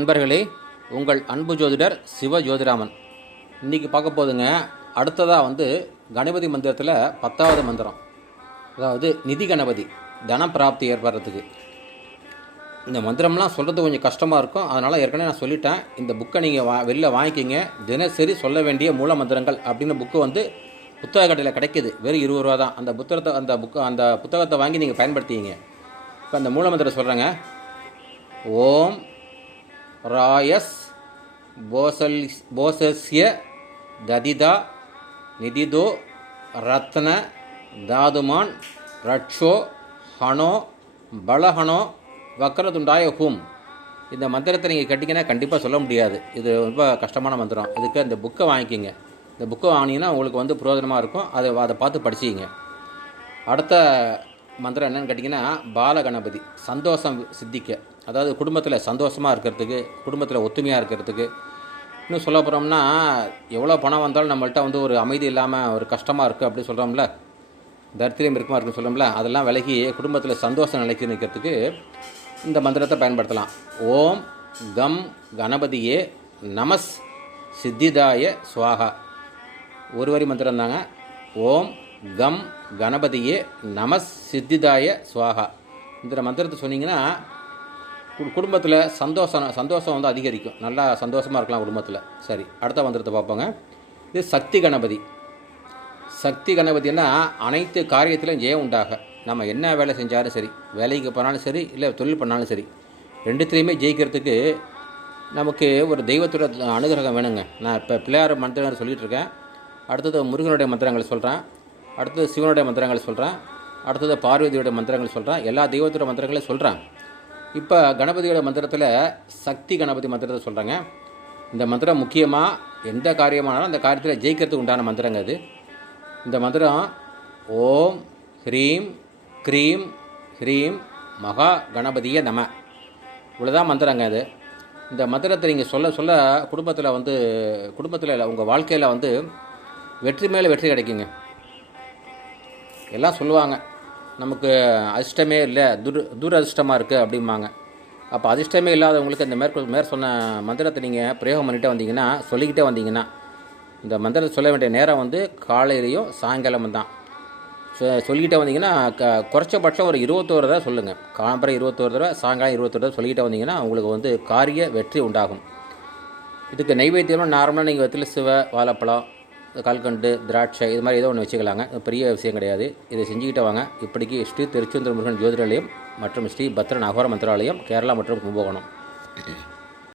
நண்பர்களே, உங்கள் அன்பு ஜோதிடர் சிவ ஜோதிராமன். இன்றைக்கி பார்க்க போதுங்க. அடுத்ததாக கணபதி மந்திரத்தில் 10வது மந்திரம், அதாவது நிதி கணபதி, தன பிராப்தி ஏற்படுறதுக்கு. இந்த மந்திரம்லாம் சொல்கிறது கொஞ்சம் கஷ்டமாக இருக்கும். அதனால் ஏற்கனவே நான் சொல்லிட்டேன். இந்த புக்கை நீங்கள் வெளில வாங்கிக்கிங்க. தினசரி சொல்ல வேண்டிய மூல மந்திரங்கள் அப்படின்னு புக்கு புத்தக கடையில் கிடைக்கிது. வெறும் 20 ரூபா தான். அந்த புத்தகத்தை வாங்கி நீங்கள் பயன்படுத்திங்க. இப்போ அந்த மூல மந்திரம் சொல்கிறேங்க. ஓம் ராயஸ் போசஸ்ய ததிதா நிதிதோ ரத்ன தாதுமான் ரட்சோ ஹனோ பலஹனோ வக்கரதுண்டாய ஹூம். இந்த மந்திரத்தை நீங்கள் கேட்டிங்கன்னா கண்டிப்பாக சொல்ல முடியாது. இது ரொம்ப கஷ்டமான மந்திரம். இதுக்கு இந்த புக்கை வாங்கிக்கிங்க. இந்த புக்கை வாங்கினீங்கன்னா உங்களுக்கு பிரயோஜனமாக இருக்கும். அதை பார்த்து படிச்சிங்க. அடுத்த மந்திரம் என்னென்னு கேட்டிங்கன்னா, பாலகணபதி, சந்தோஷம் சித்திக்க. அதாவது குடும்பத்தில் சந்தோஷமாக இருக்கிறதுக்கு, குடும்பத்தில் ஒத்துமையாக இருக்கிறதுக்கு. இன்னும் சொல்ல போகிறோம்னா, எவ்வளோ பணம் வந்தாலும் நம்மள்கிட்ட ஒரு அமைதி இல்லாமல் ஒரு கஷ்டமாக இருக்குது அப்படின்னு சொல்கிறோம்ல, தரித்திரம் இருக்குமா இருக்குன்னு சொல்கிறோம்ல, அதெல்லாம் விலகி குடும்பத்தில் சந்தோஷம் நிலைக்கு நிற்கிறதுக்கு இந்த மந்திரத்தை பயன்படுத்தலாம். ஓம் கம் கணபதியே நமஸ் சித்திதாய ஸ்வாகா. ஒரு வரி மந்திரம் தாங்க. ஓம் கம் கணபதியே நமஸ் சித்திதாய ஸ்வாகா. இந்த மந்திரத்தை சொன்னீங்கன்னா குடும்பத்தில் சந்தோஷம் அதிகரிக்கும். நல்லா சந்தோஷமாக இருக்கலாம் குடும்பத்தில். சரி, அடுத்த மந்திரத்தை பார்ப்போங்க. இது சக்தி கணபதி. சக்தி கணபதினா அனைத்து காரியத்திலும் ஜெயம் உண்டாக. நம்ம என்ன வேலை செஞ்சாலும் சரி, வேலைக்கு போனாலும் சரி, இல்லை தொழில் பண்ணாலும் சரி, ரெண்டுத்துலேயுமே ஜெயிக்கிறதுக்கு நமக்கு ஒரு தெய்வத்தோட அனுகிரகம் வேணுங்க. நான் இப்போ பிள்ளையார் மந்திரங்கள் சொல்லிகிட்டு இருக்கேன். அடுத்தது முருகனுடைய மந்திரங்கள் சொல்கிறேன். அடுத்தது சிவனுடைய மந்திரங்கள் சொல்கிறேன். அடுத்தது பார்வதியோட மந்திரங்கள் சொல்கிறேன். எல்லா தெய்வத்தோட மந்திரங்களையும் சொல்கிறேன். இப்போ கணபதியோட மந்திரத்தில் சக்தி கணபதி மந்திரத்தை சொல்கிறாங்க. இந்த மந்திரம் முக்கியமாக எந்த காரியமானாலும் அந்த காரியத்தில் ஜெயிக்கிறதுக்கு உண்டான மந்திரங்க அது. இந்த மந்திரம் ஓம் ஹ்ரீம் க்ரீம் ஹ்ரீம் மகா கணபதிய நம. இவ்வளோதான் மந்திரங்க அது. இந்த மந்திரத்தை நீங்கள் சொல்ல சொல்ல குடும்பத்தில் உங்கள் வாழ்க்கையில் வெற்றி மேலே வெற்றி கிடைக்குங்க. எல்லாம் சொல்லுவாங்க, நமக்கு அதிர்ஷ்டமே இல்லை, துரதிர்ஷ்டமாக இருக்குது அப்படிம்பாங்க. அப்போ அதிர்ஷ்டமே இல்லாதவங்களுக்கு இந்த மேற் சொன்ன மந்திரத்தை நீங்கள் பிரயோகம் பண்ணிகிட்டே வந்தீங்கன்னா, சொல்லிக்கிட்டே வந்தீங்கன்னா, இந்த மந்திரத்தை சொல்ல வேண்டிய நேரம் காலையிலையும் சாயங்காலமும் தான். சொல்லிக்கிட்டே வந்தீங்கன்னா குறைச்சபட்சம் ஒரு 21 தடவை சொல்லுங்கள். காலம்பரை 21 தடவை, சாயங்காலம் 21 தடவை சொல்லிக்கிட்டே வந்தீங்கன்னா உங்களுக்கு காரிய வெற்றி உண்டாகும். இதுக்கு நைவேத்தியமாக நார்மலாக நீங்கள் வெற்றிலை சிவ, வாழைப்பழம், கல்கண்டு, திராட்சை, இது மாதிரி ஏதோ ஒன்று வச்சுக்கலாங்க. பெரிய விஷயம் கிடையாது. இதை செஞ்சுக்கிட்டே வாங்க. இப்படிக்கு ஸ்ரீ திருச்செந்தூர் முருகன் ஜோதிடாலயம் மற்றும் ஸ்ரீ பத்ரன் அகோர மந்திராலயம், கேரளா மற்றும் கும்பகோணம்.